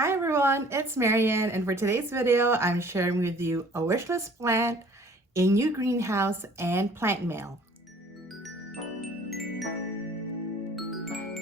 Hi everyone, it's Marianne, and for today's video, I'm sharing with you a wishlist plant, a new greenhouse, and plant mail.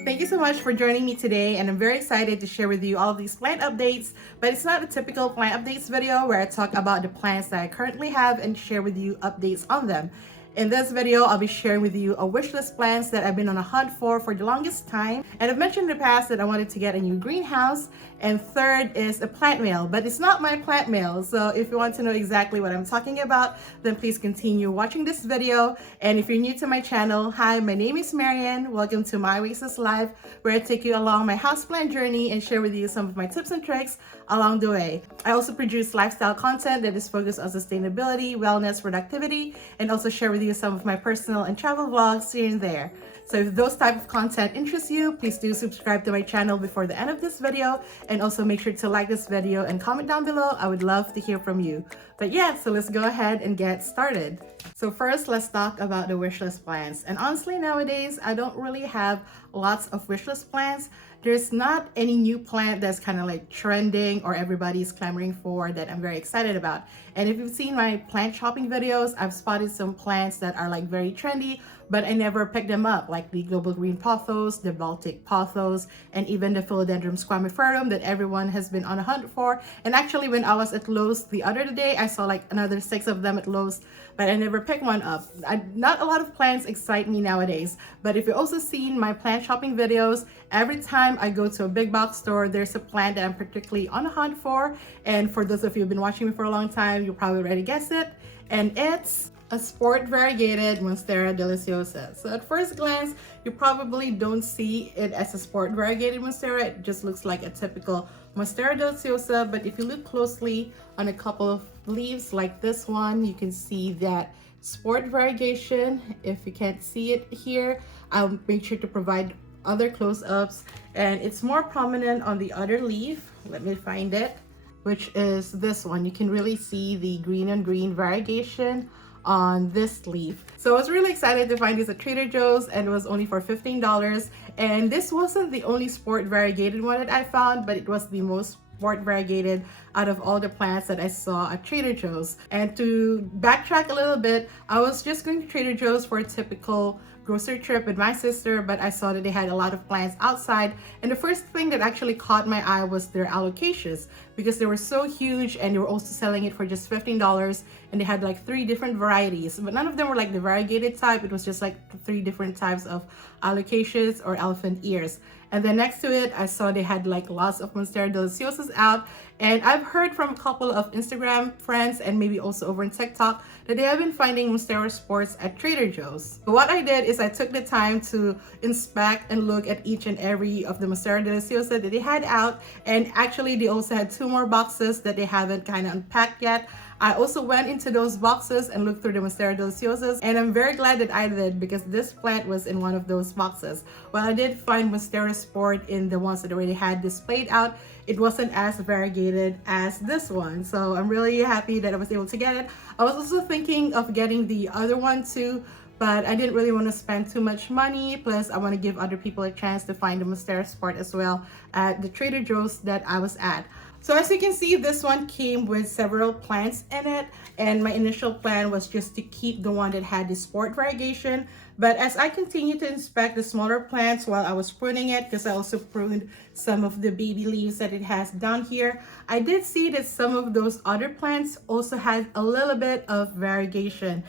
Thank you so much for joining me today, and I'm very excited to share with you all of these plant updates, but it's not a typical plant updates video where I talk about the plants that I currently have and share with you updates on them. In this video, I'll be sharing with you a wish list plants that I've been on a hunt for the longest time. And I've mentioned in the past that I wanted to get a new greenhouse. And third is a plant mail, but it's not my plant mail. So if you want to know exactly what I'm talking about, then please continue watching this video. And if you're new to my channel, hi, my name is Marianne. Welcome to My Oasis Life, where I take you along my houseplant journey and share with you some of my tips and tricks along the way. I also produce lifestyle content that is focused on sustainability, wellness, productivity, and also share with you some of my personal and travel vlogs here and there. So if those type of content interests you, please do subscribe to my channel before the end of this video, and also make sure to like this video and comment down below. I would love to hear from you. But yeah, so let's go ahead and get started. So first, let's talk about the wishlist plants. And honestly, nowadays, I don't really have lots of wishlist plants. There's not any new plant that's kind of like trending or everybody's clamoring for that I'm very excited about. And if you've seen my plant shopping videos, I've spotted some plants that are like very trendy, but I never picked them up, like the global green pothos, the Baltic pothos, and even the philodendron squamiferum that everyone has been on a hunt for. And actually, when I was at Lowe's the other day, I saw like another 6 of them at Lowe's, but I never picked one up. Not a lot of plants excite me nowadays, but if you've also seen my plant shopping videos, every time I go to a big box store, there's a plant that I'm particularly on a hunt for. And for those of you who've been watching me for a long time, you probably already guessed it. And it's a sport variegated Monstera deliciosa. So at first glance, you probably don't see it as a sport variegated Monstera. It just looks like a typical Monstera deliciosa. But if you look closely on a couple of leaves like this one, you can see that sport variegation. If you can't see it here, I'll make sure to provide other close-ups, and it's more prominent on the other leaf. Let me find it, which is this one. You can really see the green on green variegation on this leaf. So I was really excited to find this at Trader Joe's, and it was only for $15. And this wasn't the only sport variegated one that I found, but it was the most sport variegated out of all the plants that I saw at Trader Joe's. And to backtrack a little bit, I was just going to Trader Joe's for a typical grocery trip with my sister, but I saw that they had a lot of plants outside, and the first thing that actually caught my eye was their alocasias, because they were so huge, and they were also selling it for just $15, and they had like 3 different varieties, but none of them were like the variegated type. It was just like 3 different types of alocasias or elephant ears. And then next to it, I saw they had like lots of Monstera deliciosas out. And I've heard from a couple of Instagram friends and maybe also over on TikTok that they have been finding Monstera sports at Trader Joe's. So what I did is I took the time to inspect and look at each and every of the Monstera deliciosa that they had out. And actually, they also had 2 more boxes that they haven't kind of unpacked yet. I also went into those boxes and looked through the Monstera deliciosas, and I'm very glad that I did, because this plant was in one of those boxes. While I did find Monstera sport in the ones that already had displayed out, it wasn't as variegated as this one. So I'm really happy that I was able to get it. I was also thinking of getting the other one too, but I didn't really want to spend too much money. Plus, I want to give other people a chance to find the Monstera sport as well at the Trader Joe's that I was at. So as you can see, this one came with several plants in it, and my initial plan was just to keep the one that had the sport variegation. But as I continued to inspect the smaller plants while I was pruning it, because I also pruned some of the baby leaves that it has down here, I did see that some of those other plants also had a little bit of variegation.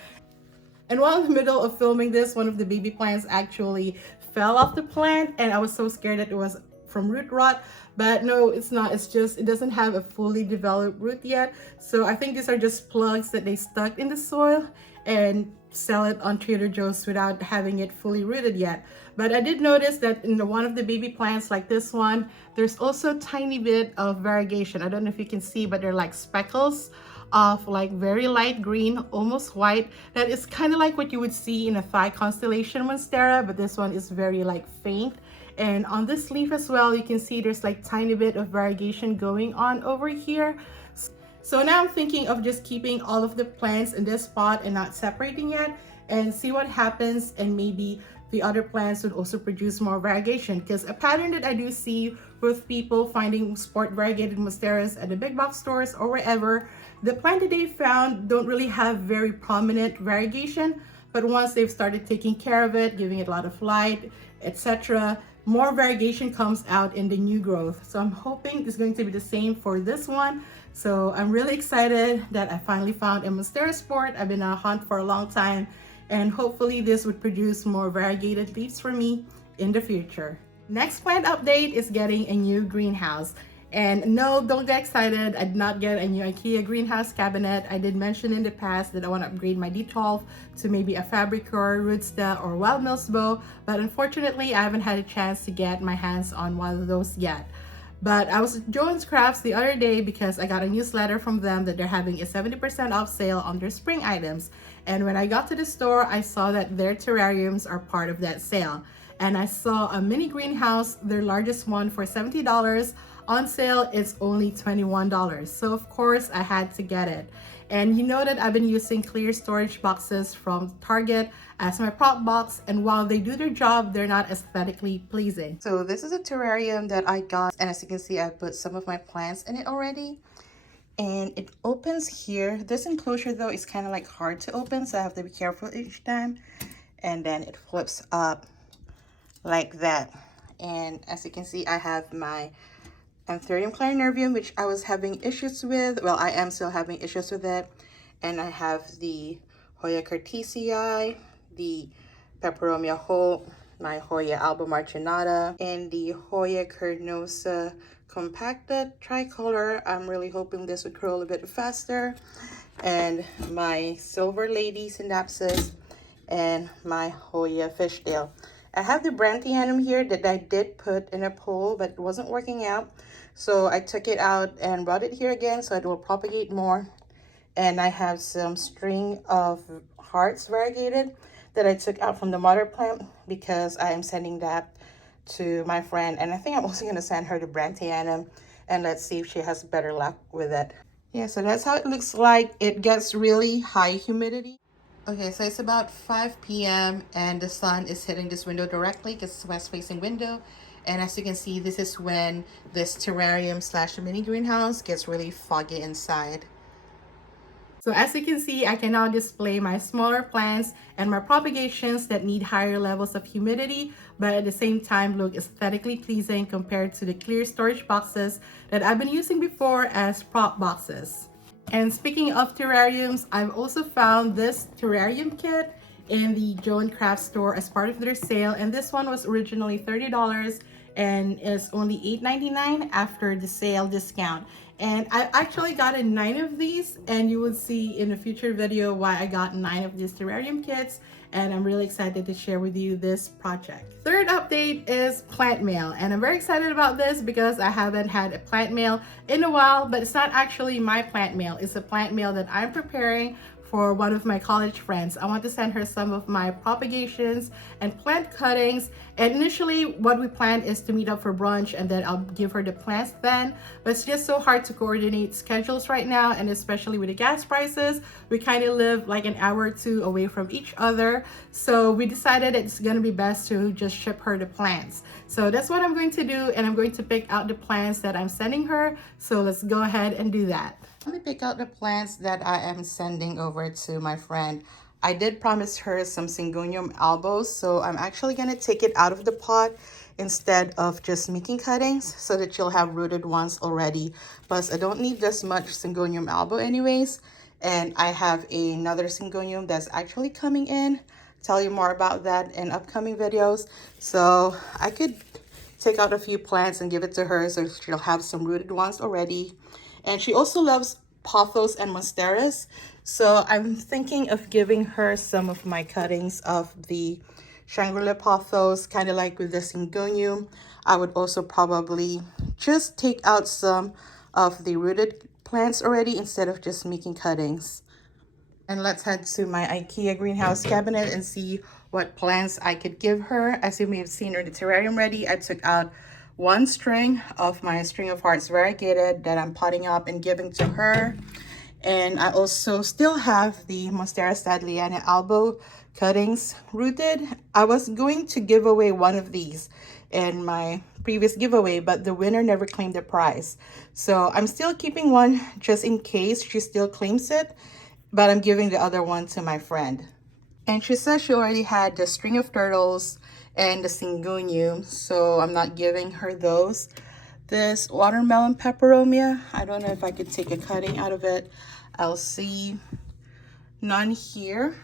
And while in the middle of filming this, one of the baby plants actually fell off the plant, and I was so scared that it was from root rot, but no, it's not. It's just it doesn't have a fully developed root yet. So I think these are just plugs that they stuck in the soil and sell it on Trader Joe's without having it fully rooted yet. But I did notice that in one of the baby plants like this one, there's also a tiny bit of variegation. I don't know if you can see, but they're like speckles of like very light green, almost white. That is kind of like what you would see in a Thigh constellation Monstera, but this one is very like faint. And on this leaf as well, you can see there's like tiny bit of variegation going on over here. So now I'm thinking of just keeping all of the plants in this spot and not separating yet, and see what happens, and maybe the other plants would also produce more variegation, because a pattern that I do see with people finding sport variegated monsteras at the big box stores or wherever. The plant that they found don't really have very prominent variegation, but once they've started taking care of it, giving it a lot of light, etc., more variegation comes out in the new growth. So I'm hoping it's going to be the same for this one. So I'm really excited that I finally found a monstera sport. I've been on a hunt for a long time, and hopefully this would produce more variegated leaves for me in the future. Next plant update is getting a new greenhouse. And no, don't get excited. I did not get a new IKEA greenhouse cabinet. I did mention in the past that I want to upgrade my D12 to maybe a Fabricor, rootsta, or Wild Mills bow, but unfortunately I haven't had a chance to get my hands on one of those yet. But I was at Jones Crafts the other day because I got a newsletter from them that they're having a 70% off sale on their spring items. And when I got to the store, I saw that their terrariums are part of that sale. And I saw a mini greenhouse, their largest one, for $70. On sale, it's only $21. So of course I had to get it. And you know that I've been using clear storage boxes from Target as my prop box, and while they do their job, they're not aesthetically pleasing. So this is a terrarium that I got, and as you can see, I put some of my plants in it already. And it opens here. This enclosure though is kind of like hard to open, so I have to be careful each time. And then it flips up like that. And as you can see, I have my Anthurium clarinervium, which I was having issues with. Well, I am still having issues with it. And I have the Hoya cartesii, the Peperomia Holt, my Hoya albo marginata, and the Hoya carnosa compacta tricolor. I'm really hoping this would grow a little bit faster. And my Silver Lady synapsis and my Hoya fishtail. I have the Plantiful here that I did put in a pole, but it wasn't working out. So I took it out and brought it here again so it will propagate more. And I have some string of hearts variegated that I took out from the mother plant because I am sending that to my friend. And I think I'm also going to send her the Plantiful, and let's see if she has better luck with it. Yeah, so that's how it looks like. It gets really high humidity. Okay, so it's about 5 p.m. and the sun is hitting this window directly because it's a west-facing window. And as you can see, this is when this terrarium slash mini greenhouse gets really foggy inside. So as you can see, I can now display my smaller plants and my propagations that need higher levels of humidity, but at the same time look aesthetically pleasing compared to the clear storage boxes that I've been using before as prop boxes. And speaking of terrariums, I've also found this terrarium kit in the Jones Craft store as part of their sale. And this one was originally $30 and is only $8.99 after the sale discount. And I actually got 9 of these, and you will see in a future video why I got 9 of these terrarium kits. And I'm really excited to share with you this project. Third update is plant mail, and I'm very excited about this because I haven't had a plant mail in a while, but it's not actually my plant mail. It's a plant mail that I'm preparing for one of my college friends. I want to send her some of my propagations and plant cuttings. And initially what we planned is to meet up for brunch and then I'll give her the plants then. But it's just so hard to coordinate schedules right now, and especially with the gas prices, we kind of live like an hour or two away from each other. So we decided it's gonna be best to just ship her the plants. So that's what I'm going to do, and I'm going to pick out the plants that I'm sending her. So let's go ahead and do that. Let me pick out the plants that I am sending over to my friend. I did promise her some syngonium albos, so I'm actually going to take it out of the pot instead of just making cuttings so that you'll have rooted ones already. Plus, I don't need this much syngonium albo anyways. And I have another syngonium that's actually coming in. Tell you more about that in upcoming videos. So I could take out a few plants and give it to her so she'll have some rooted ones already. And she also loves pothos and monsteras. So I'm thinking of giving her some of my cuttings of the shangrila pothos, kind of like with the syngonium. I would also probably just take out some of the rooted plants already instead of just making cuttings. And let's head to my IKEA greenhouse cabinet and see what plants I could give her. As you may have seen in the terrarium ready, I took out 1 string of my string of hearts variegated that I'm potting up and giving to her. And I also still have the monstera standleyana albo cuttings rooted. I was going to give away one of these in my previous giveaway, but the winner never claimed the prize. So I'm still keeping one just in case she still claims it, but I'm giving the other one to my friend. And she says she already had the string of turtles and the syngonium, so I'm not giving her those. This watermelon peperomia, I don't know if I could take a cutting out of it. I'll see. None here.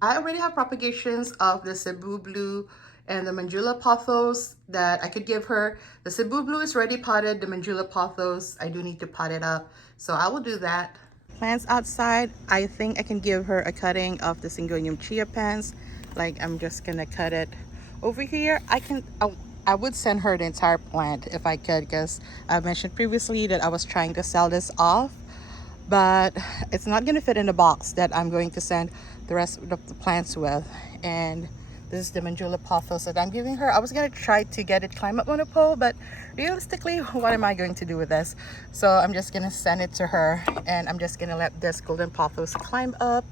I already have propagations of the Cebu Blue and the Manjula pothos that I could give her. The Cebu Blue is already potted. The Manjula pothos, I do need to pot it up, so I will do that. Plants outside, I think I can give her a cutting of the syngonium chia plants. Like, I'm just gonna cut it over here. I would send her the entire plant if I could, because I mentioned previously that I was trying to sell this off, but it's not going to fit in the box that I'm going to send the rest of the plants with. And this is the manjula pothos that I'm giving her. I was going to try to get it climb up on a pole, but realistically, what am I going to do with this? So I'm just going to send it to her, and I'm just going to let this golden pothos climb up.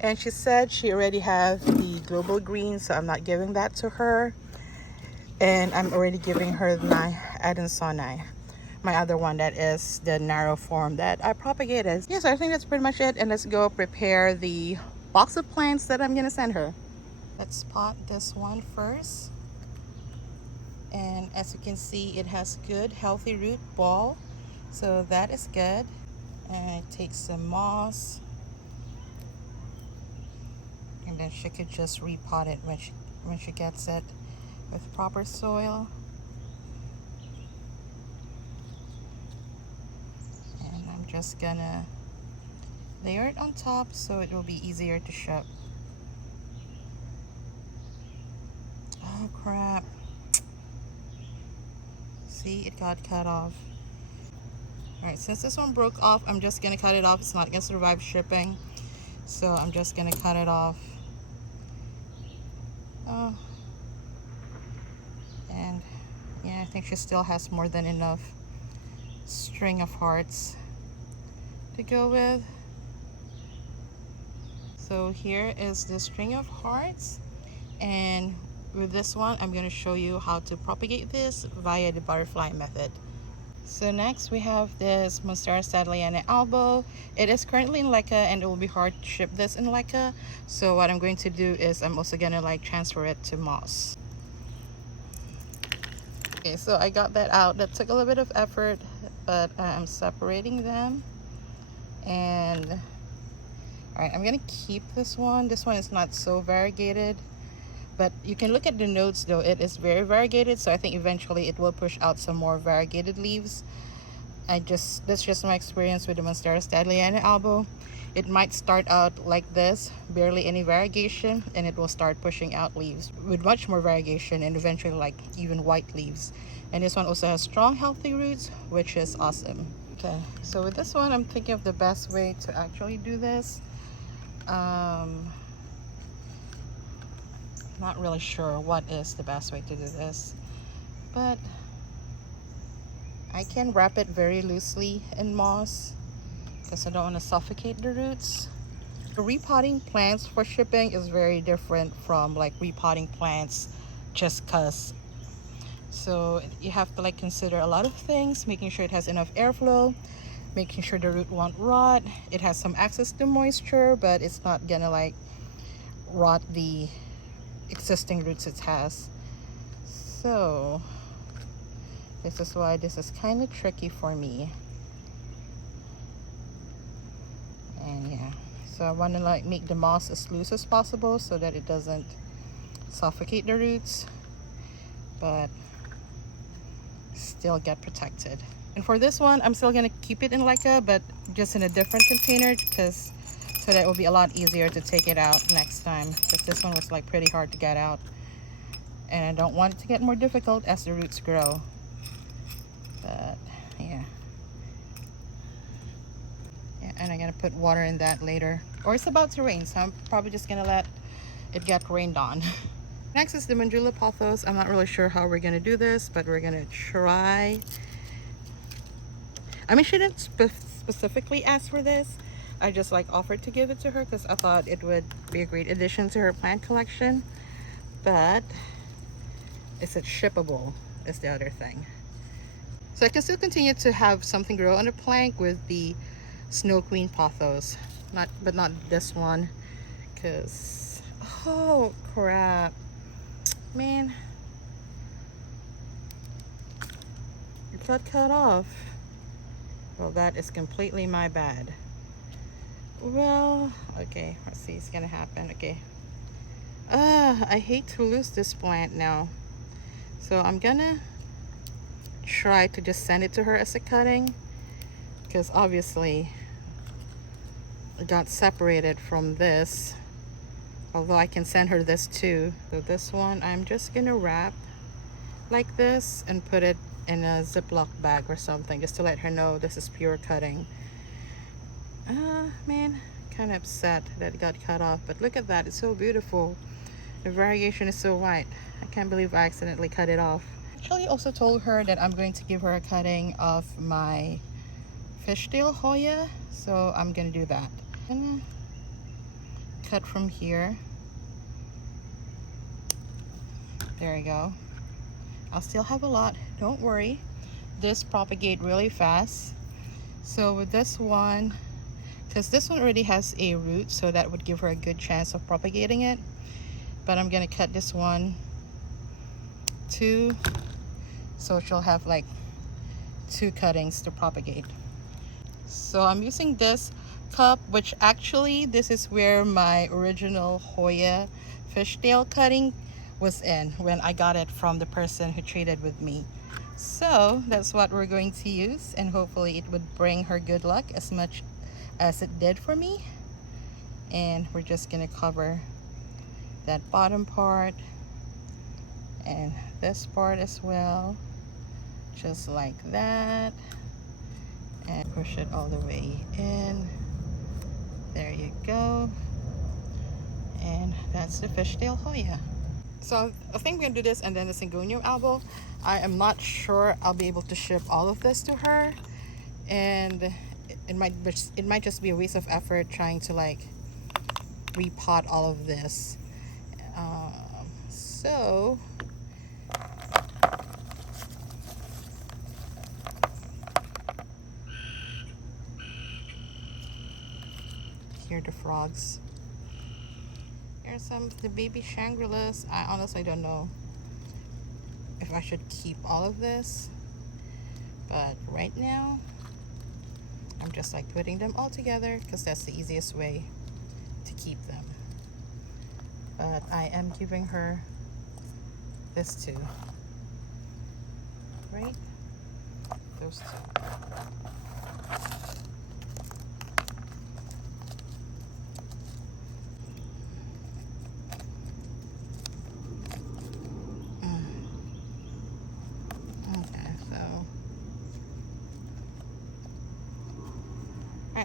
And she said she already has the global green, so I'm not giving that to her. And I'm already giving her my adansonii, my other one that is the narrow form that I propagated. Yes, I think that's pretty much it. And let's go prepare the box of plants that I'm gonna send her. Let's pot this one first. And as you can see, it has good healthy root ball, so that is good. And take some moss, and then she could just repot it when she gets it with proper soil. And I'm just gonna layer it on top so it will be easier to ship. Oh crap. See, it got cut off. Alright, since this one broke off, I'm just gonna cut it off. It's not gonna survive shipping, so I'm just gonna cut it off. Oh. And yeah, I think she still has more than enough string of hearts to go with. So here is the string of hearts, and with this one I'm going to show you how to propagate this via the butterfly method. So next we have this monstera standleyana albo. It is currently in Leica, and it will be hard to ship this in Leica, so what I'm going to do is I'm also going to like transfer it to moss. Okay, so I got that out. That took a little bit of effort, but I'm separating them. And all right, I'm gonna keep this one. This one is not so variegated, but you can look at the notes though. It is very variegated, so I think eventually it will push out some more variegated leaves. That's just my experience with the monstera standleyana albo. It might start out like this, barely any variegation, and it will start pushing out leaves with much more variegation, and eventually like even white leaves. And this one also has strong healthy roots, which is awesome. Okay, so with this one I'm thinking of the best way to actually do this. Not really sure what is the best way to do this, but I can wrap it very loosely in moss because I don't want to suffocate the roots. The repotting plants for shipping is very different from like repotting plants just cause. So you have to like consider a lot of things, making sure it has enough airflow, making sure the root won't rot, it has some access to moisture, but it's not gonna like rot the existing roots it has. So this is why this is kind of tricky for me. And yeah, so I want to like make the moss as loose as possible so that it doesn't suffocate the roots, but still get protected. And for this one, I'm still gonna keep it in Leica, but just in a different container, because so that it will be a lot easier to take it out next time, because this one was like pretty hard to get out, and I don't want it to get more difficult as the roots grow. But yeah, and I'm gonna put water in that later, or it's about to rain, so I'm probably just gonna let it get rained on. Next is the manjula pothos. I'm not really sure how we're gonna do this, but we're gonna try. I mean, she didn't specifically ask for this. I just like offered to give it to her because I thought it would be a great addition to her plant collection. But is it shippable? is the other thing. So I can still continue to have something grow on the plank with the Snow Queen pothos, but not this one, because oh crap, man, it got cut off. Well, that is completely my bad. Well, okay, let's see, it's gonna happen. Okay, I hate to lose this plant now, so I'm gonna try to just send it to her as a cutting, because obviously it got separated from this, although I can send her this too. So this one I'm just gonna wrap like this and put it in a Ziploc bag or something, just to let her know this is pure cutting. Man, kind of upset that it got cut off, but look at that, it's so beautiful. The variation is so white. I can't believe I accidentally cut it off. Actually also told her that I'm going to give her a cutting of my fishtail hoya, so I'm gonna do that. I'm gonna cut from here. There you go. I'll still have a lot, don't worry. This propagate really fast. So with this one, because this one already has a root, so that would give her a good chance of propagating it. But I'm gonna cut this one too, so she'll have like 2 cuttings to propagate. So I'm using this cup, which actually this is where my original Hoya fishtail cutting was in when I got it from the person who traded with me. So that's what we're going to use, and hopefully it would bring her good luck as much as it did for me. And we're just gonna cover that bottom part and this part as well, just like that, and push it all the way in. There you go, and that's the fishtail Hoya. So I think we're gonna do this and then the syngonium albo. I am not sure I'll be able to ship all of this to her, and it might just be a waste of effort trying to like repot all of this. So here are the frogs. Here's some of the baby shangrilas. I honestly don't know if I should keep all of this, but right now I'm just like putting them all together because that's the easiest way to keep them. But I am giving her this too, right? Those two.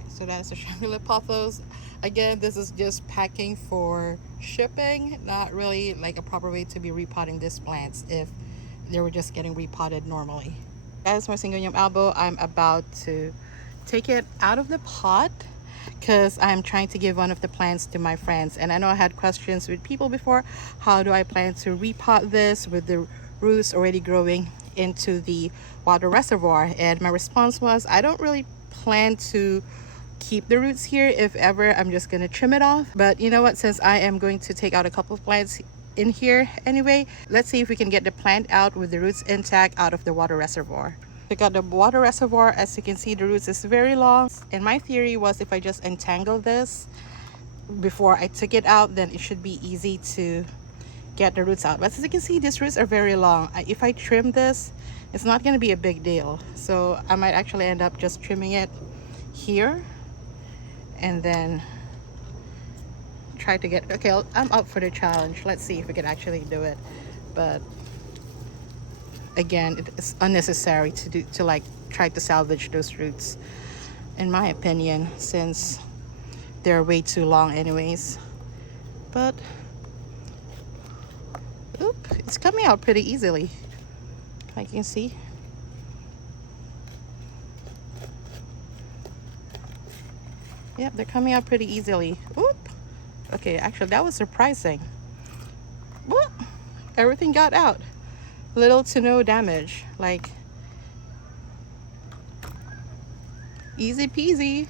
So that's the shangrila pothos. Again, this is just packing for shipping, not really like a proper way to be repotting these plants if they were just getting repotted normally. As my syngonium albo, I'm about to take it out of the pot because I'm trying to give one of the plants to my friends. And I know I had questions with people before, how do I plan to repot this with the roots already growing into the water reservoir? And my response was, I don't really plan to keep the roots here. If ever, I'm just gonna trim it off. But you know what, since I am going to take out a couple of plants in here anyway, let's see if we can get the plant out with the roots intact out of the water reservoir. Check out the water reservoir. As you can see, the roots is very long, and my theory was if I just entangle this before I took it out, then it should be easy to get the roots out. But as you can see, these roots are very long. If I trim this, it's not going to be a big deal, so I might actually end up just trimming it here and then try to get, okay, I'm up for the challenge. Let's see if we can actually do it. But again, it's unnecessary to like try to salvage those roots, in my opinion, since they're way too long anyways. But it's coming out pretty easily, like you can see. Yep, they're coming out pretty easily. Oop. Okay, actually that was surprising. Whoop. Everything got out. little to no damage, like easy peasy.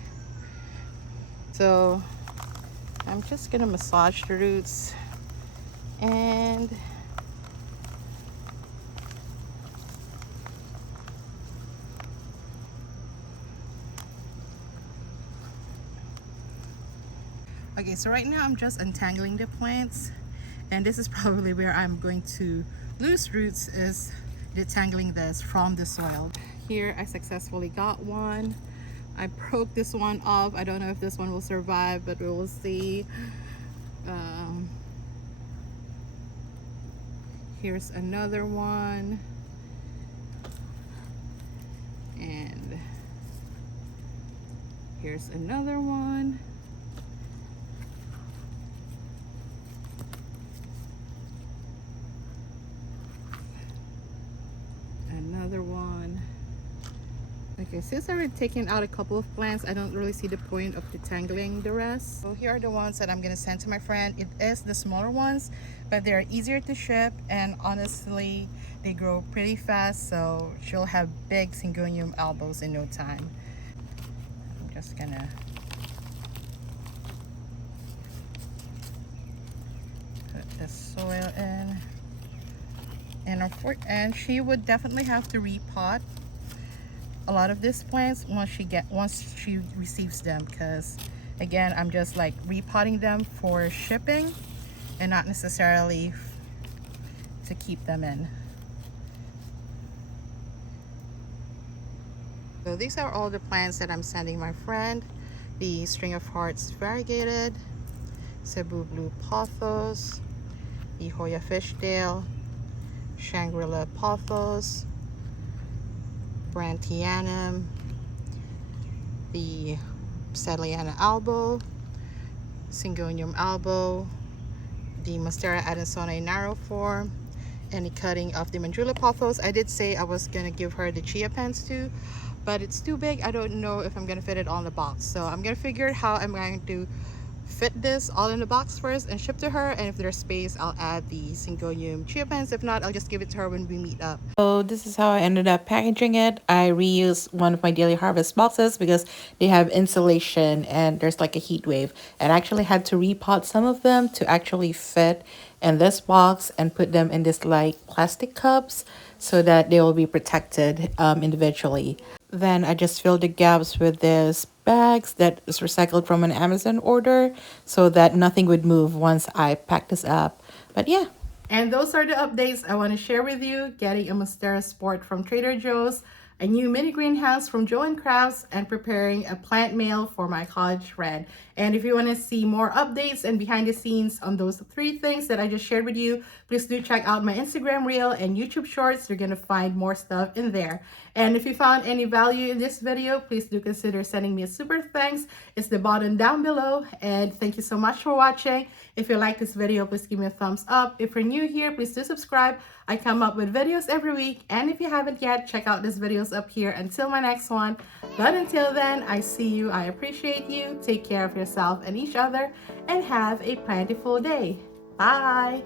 So I'm just gonna massage the roots and okay, so right now I'm just untangling the plants, and this is probably where I'm going to lose roots, is detangling this from the soil. Here I successfully got one. I broke this one off. I don't know if this one will survive, but we will see. Here's another one, and here's another one. Another one. Okay, since I've already taken out a couple of plants, I don't really see the point of detangling the rest. So here are the ones that I'm gonna send to my friend. It is the smaller ones, but they're easier to ship, and honestly they grow pretty fast, so she'll have big syngonium albos in no time. I'm just gonna put the soil in, and she would definitely have to repot a lot of these plants once she receives them, because again, I'm just like repotting them for shipping and not necessarily to keep them in. So these are all the plants that I'm sending my friend. The string of hearts variegated, Cebu blue pothos, the Hoya fishtail, Shangrila pothos, Plantiful, the standleyana albo, syngonium albo, the monstera Adansonii narrow form, and the cutting of the manjula pothos. I did say I was gonna give her the chia pants too, but it's too big. I don't know if I'm gonna fit it all in the box, so I'm gonna figure out how I'm going to fit this all in the box first and ship to her, and if there's space I'll add the syngonium chia pants. If not, I'll just give it to her when we meet up. So this is how I ended up packaging it. I reused one of my daily harvest boxes because they have insulation and there's like a heat wave, and I actually had to repot some of them to actually fit in this box and put them in this like plastic cups so that they will be protected individually. Then I just filled the gaps with this bags that is recycled from an Amazon order so that nothing would move once I pack this up. But yeah. And those are the updates I want to share with you. Getting a monstera sport from Trader Joe's, a new mini greenhouse from Joe & Crafts, and preparing a plant mail for my college friend. And if you want to see more updates and behind the scenes on those 3 things that I just shared with you, please do check out my Instagram reel and YouTube shorts. You're going to find more stuff in there. And if you found any value in this video, please do consider sending me a super thanks. It's the button down below. And thank you so much for watching. If you like this video, please give me a thumbs up. If you're new here, please do subscribe. I come up with videos every week. And if you haven't yet, check out these videos up here until my next one. But until then, I see you. I appreciate you. Take care of yourself and each other, and have a plantiful day. Bye.